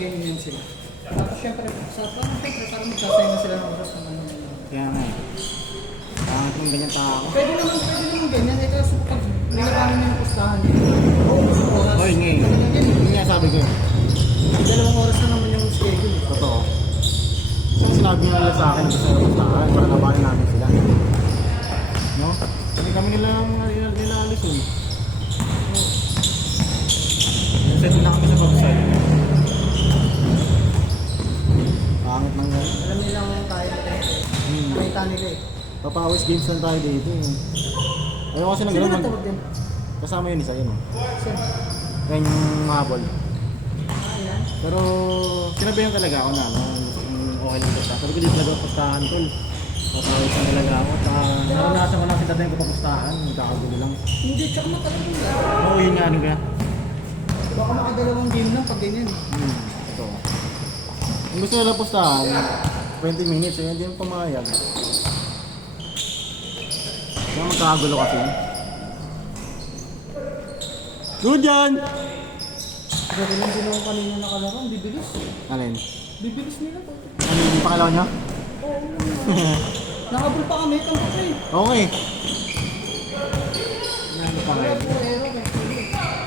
ganyan sila. Tapos syempre, parang magsasay na sila ng oras naman. Kaya nga eh. Pangit mong ganyan tao. Pwede naman ganyan. Eh, kasi pag nilabanan niyo ng pustahan dito, oras. Oy, hindi nga sabi ko eh. 2 oras na naman yung schedule. Totoo. So, sinabi nila sa akin gusto nila pustahan para labanan namin sila. No? Hindi kami nila alis yun. Set na kami sa website. Pangit ng gano'n. Alam nilang tayo nila eh. Nakita nila eh. Papawis games lang tayo dito eh. Ayaw kasi ng Sino gano'n. natawag din? Kasama yun isa yun oh. Sino? Kaya yung habol. Ayan. Pero sinabihan talaga ako na okay lang ito. Sabi ko dito talaga pustahan tol. Papawis lang talaga ako. Naranasan ko lang si tatay ko papustahan. Magkakagulo lang. Hindi, tsaka matagal yung lang. Oo yun nga ano kaya. Baka makadalawang game lang pag ganyan. Ito. Kung gusto nila pustahan, 20 minutes eh. Hindi mo pumayag. Kaya magkakagulo kasi. Good yan! Dati lang din ako kanina nakalaro, ang bibilis. Alin? Bibilis nila po. Ano yung pakalaw niya? Oo, nakabul pa kami, tampak eh. Okay. Ano pa ngayon?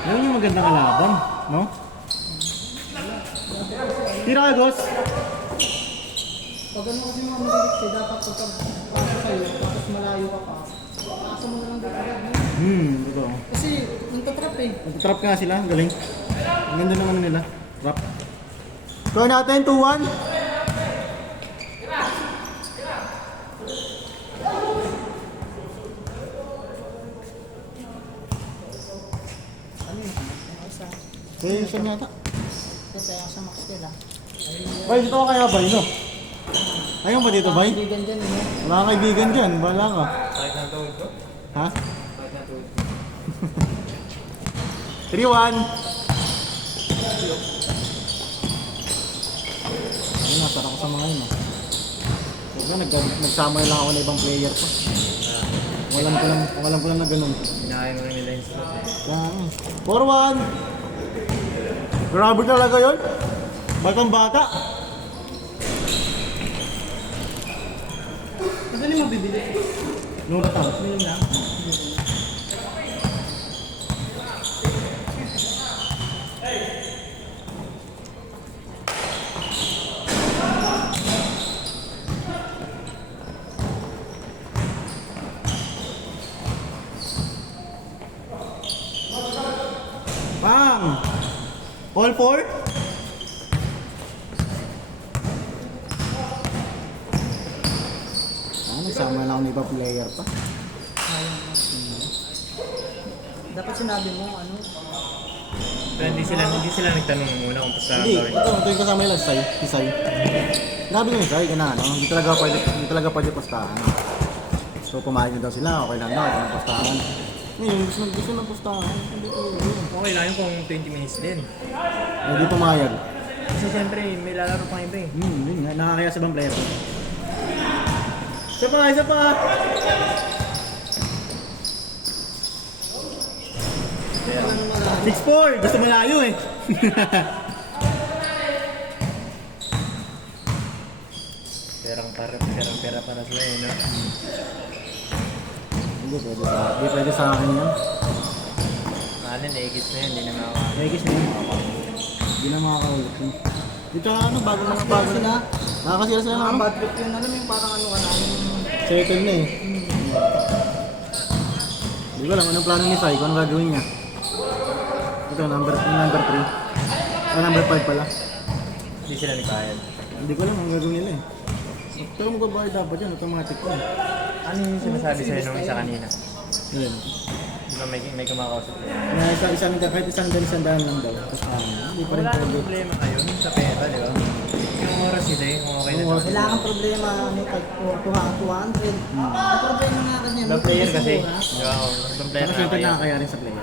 Alam niyo magandang kalaban, no? Tira ka, Gos! Pag ano kasi mga mabilis eh, dapat pagpapasa sa'yo, tapos malayo ka pa. Pasa mo na lang dito agad, no? Ito. Kasi, nagtatrap eh. Nag-trap nga sila, ang galing. Ang ganda naman nila. Trap. Score natin, 2-1. Ano yun? Ano isa? Okay, saan yata? Ito yung sa Max nila. Bay, dito ka kaya, Bay, no? Ayaw ba dito, Bay? Kaibigan dyan eh. Wala kang kaibigan dyan, bahala ka. Kahit na tawid ko? Ha? Kahit na tawid. 3-1. Ayun, nasara ko sa mga yun, no? Kaya nagsama lang ako na ibang player pa. Walang ko lang na ganun. Hinahaya mo lang nila yung slot eh. 4-1. Grabe talaga yun. Batang bata. Madali mabibili. No, batang. Minum lang. Bang! All four? Nagsama lang ako ng ibang player pa. Ayun. Dapat sinabi mo, ano? Pero hindi sila nagtanong muna kung pustahan Hindi, gawin. ito yung kasama nila, si Sai. Sinabi ko yung Sai, ano, hindi talaga pwede pustahan. So pumayag na daw sila, okay lang daw, ito ng pustahan. Ngayon, gusto ng pustahan. Hindi ko yun. Okay lang yun kung 20 minutes din. Hindi pumayag. Kasi siyempre, may lalaro pang iba eh. Yun nga, nakakaya sa ibang player. Isa pa! 6-4! Gusto malayo eh. Pera para sila eh, no? Hindi pwede sa akin yan. Alin, egits na yan, hindi na makawa. Egis na yun. Hindi na makakaulit yun. Dito ano, bago sila. Nakakasira sila ng Ang ano. bad trip yun, alam mo yung parang ano ka na, yung... Settle na eh. Hindi ko alam anong plano ni Sai, kung anong gagawin niya. Ito, number 3. Number 5 pala. Hindi sila nagbayad. Hindi ko alam anong gagawin nila eh. Pero magbabayad dapat yan, automatic ko. Ano yung sinasabi sa'yo nung isa kanina? Yun. Di ba may kumakausap yun? Kahit isang daan lang daw. Tapos hindi pa rin Wala nang pwede. problema kayo sa pera, di ba? Yung oras nila eh, kung okay na Oo, sa oras. Wala kang problema, may pag 200. Ang problema nga kanya, ibang player kasi. oras. Di ba? Ibang player Kasi na ito kayo. nakakaya rin sa player.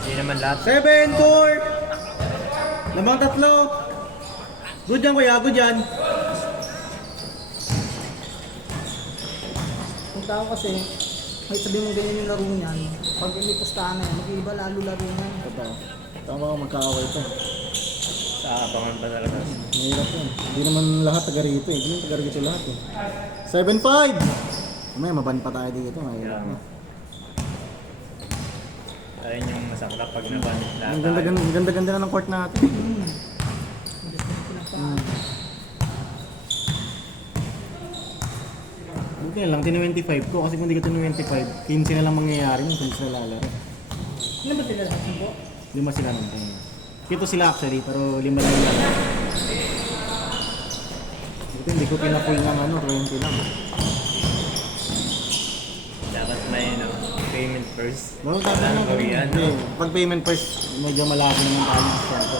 Hindi naman lahat. 7-4! Lamang 3! Good yan kuya, good yan. Kung tao kasi, kahit sabihin mo ganyan yung laro niyan, pag may pustahan na yan, mag-iiba lalo laro niyan. Totoo. Tama ko magkaaway ito. Aabangan pa talaga. Mahirap yan. Hindi naman lahat taga rito eh. Hindi naman taga rito lahat eh. 7-5! May maban pa tayo dito. Mahirap na. Ayun yung masakla pag nabanit lahat. Ang ganda-ganda na ng court natin. Okay lang, 25 ko. Kasi kung hindi ko 25, 15 na lang mangyayari yung kung sila lalaro. Ano ba sila sa po? 5 sila nung tayo. Kito sila actually, pero 5 lang yung lalaro. Ito hindi ko pinapull ng 20 lang. Dapat may payment first. Well, Walang bawian, no? Pag payment first, medyo malaki naman tayo ng siyempre.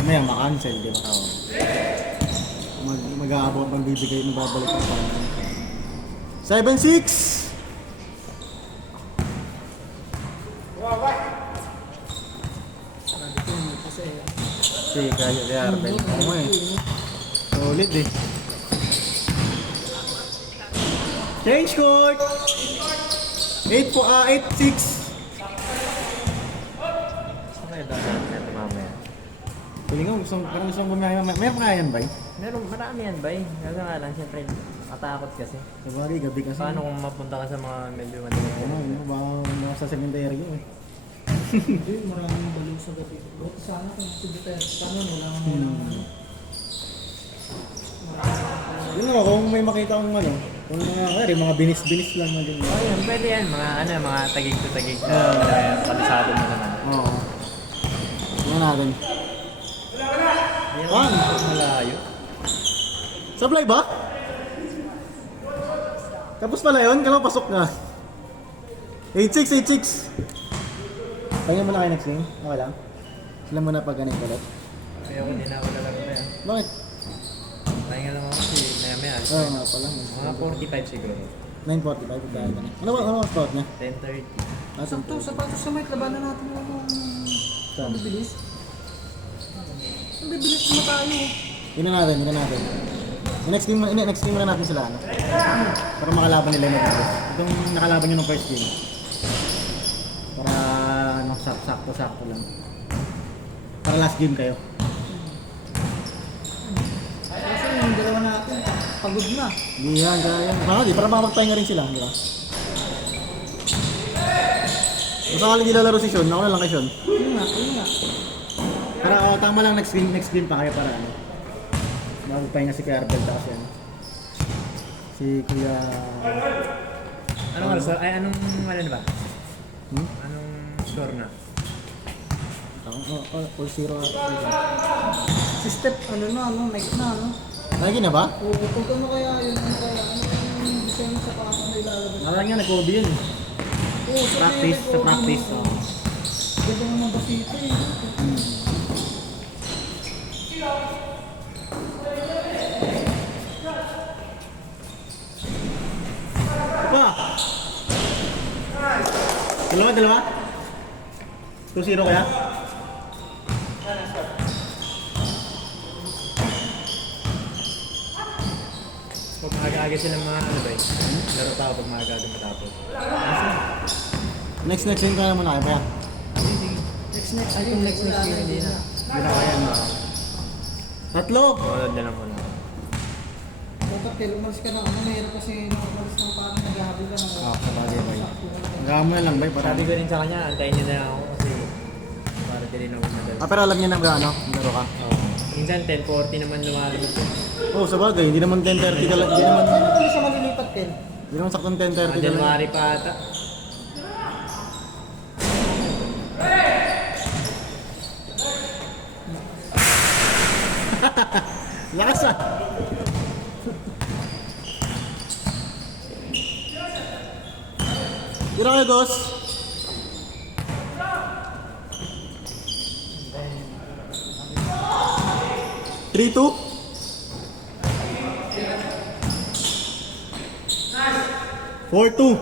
Mamaya makancel, di ba? Oo. Mag-aabot ng bibigay, babalik ang pangalan. 7-6! Si kaya Arbel. Oo nga eh. Solid eh. Change court! 8-6! Saan kayo dapat natin mamaya? Piling ko, parang gusto kong bumiyaya. Mayroon kaya yan ba eh? Meron, marami yan ba eh? Kasi nga lang, siyempre, matakot kasi. Sabagay, gabi kasi. Paano kung mapunta ka sa mga medyo maliit? Baka nasa cemetery yun eh. Hindi, maraming baliw sa gabi. Sana kung si Duterte, paano walang Yun ako, kung may makita kong kung mga binis-binis lang na din. Oh, yan, pwede yan. Mga tagig to tagig na kalisado mo naman. Oo. Tingnan natin. Yan, Pan! malayo. Supply ba? Tapos pala yun, kailangan pasok na. 8-6! Pahinga muna kayo next game? Okay lang? Sila muna pag ganun ulit. Ayoko, hindi na ako lalaro na yan. Bakit? Pahinga lang ako kasi maya-maya. Oo nga pala. Mga 45 siguro. 9:45 dahil ganun. Ano ba spot niya? 10:30. Sakto, sapatos sa mic, labanan natin yung Saan? bibilis. Ang bibilis mo tayo. Yun na natin. Next game na natin sila para makalaban nila yung Negros. Itong nakalaban nyo ng first game. Para sakto lang. Para last game kayo. Kasi yung dalawa natin, pagod na. Hindi yan, kaya yan. Para makapagpahinga rin sila, di ba? Kung sakali hindi lalaro si Sean, ako na lang kay Sean. Yun nga. Para tama lang next game pa kayo para makapagpahinga si Kuya Arbel tapos yan. Si Kuya... Anong oras? Ay, anong ba? Hmm? Anong score na? 4-0 Si Step, Nike na, Nagin na ba? Oo, kung ano kaya yun, yung design sa paa na ilalabas. Nakala nga nag-OB yun. Oo, Sa practice. Ganda naman ba sito eh. Pa! Dalawa? 2-0 kaya? Pag maaga-aga sila mga laro tao pag maaga-aga matapos. Next game ka naman na kaya. Next. Ay, kung next game hindi na. Hindi na kaya na. 3! Tulad na lang muna. Dapat umalis ka na, mahirap kasi umalis ng parang naghahabol ka na. Sabagay ba yun? Hanggang mo na lang ba? Sabi ko rin sa kanya, antayin niya na lang ako kasi para din ako madal. Pero alam niya na laro ka? Minsan 10:40 naman lumalabas. Oo, sabagay. Hindi naman 10:30 ka lang. Hindi naman, Ano ba sa malilipat, Ken? hindi naman saktong 10:30 ka lang. January pa ata. Lakas ah! Tira kayo, Dos! Three, two. Four, two.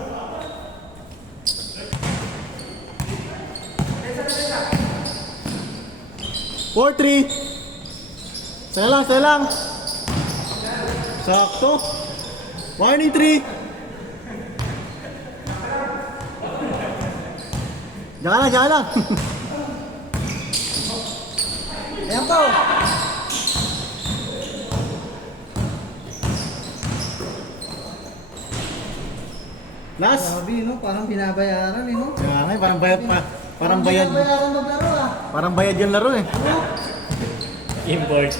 Four, three. Saya lang. Sakto. Warning 3. Diyan lang. Ayan po. Last. Sabi, no? Parang binabayaran, eh, no? Kaya nga, parang bayad pa. Parang bayad. Binabayaran maglaro, ah. Parang bayad yung laro eh. Import.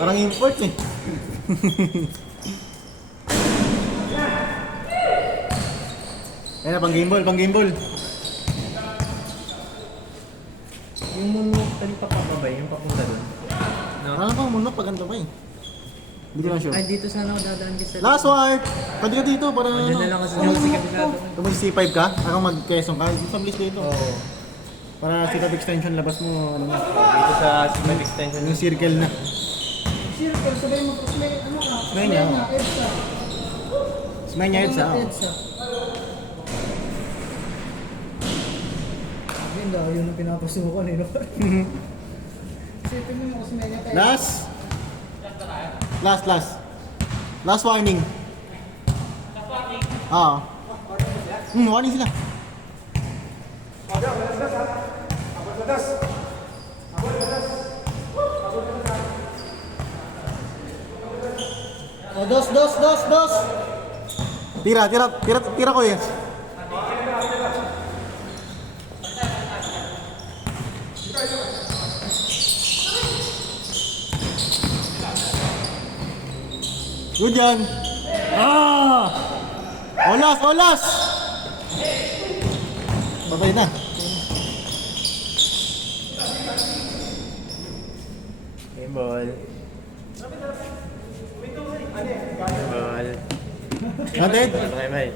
Parang import eh. Ayan na, pang game ball, pang game ball. Yung moonwalk, tali pa ba yung papunta doon? No? Ano pang munok pag ganito pa eh. Hindi ko lang sure. Ay, dito sana ako dadaan kasi. Last one! Pwede ka dito para Diyan na lang kasi Ano, sa ano, kabila. Kung mag-C5 ka, ako mag-Quezon ka, pabilis dito. Oo. Para sit-up extension, labas mo, ano na, Dito sa Smith Extension. yung circle na. Circle, sabay mo, may, ano ka? May niya. EDSA. Smile niya yun sa ako. EDSA. Ayun daw, yun ang pinapasukan, eh, no? Isipin mo yung Osmeña tayo. Last. Last warning. Oo. Warning sila. O, dos. Tira ko eh. Good yan. Olas. Patay na. Game ball. Game ball. Noted? Okay, bye.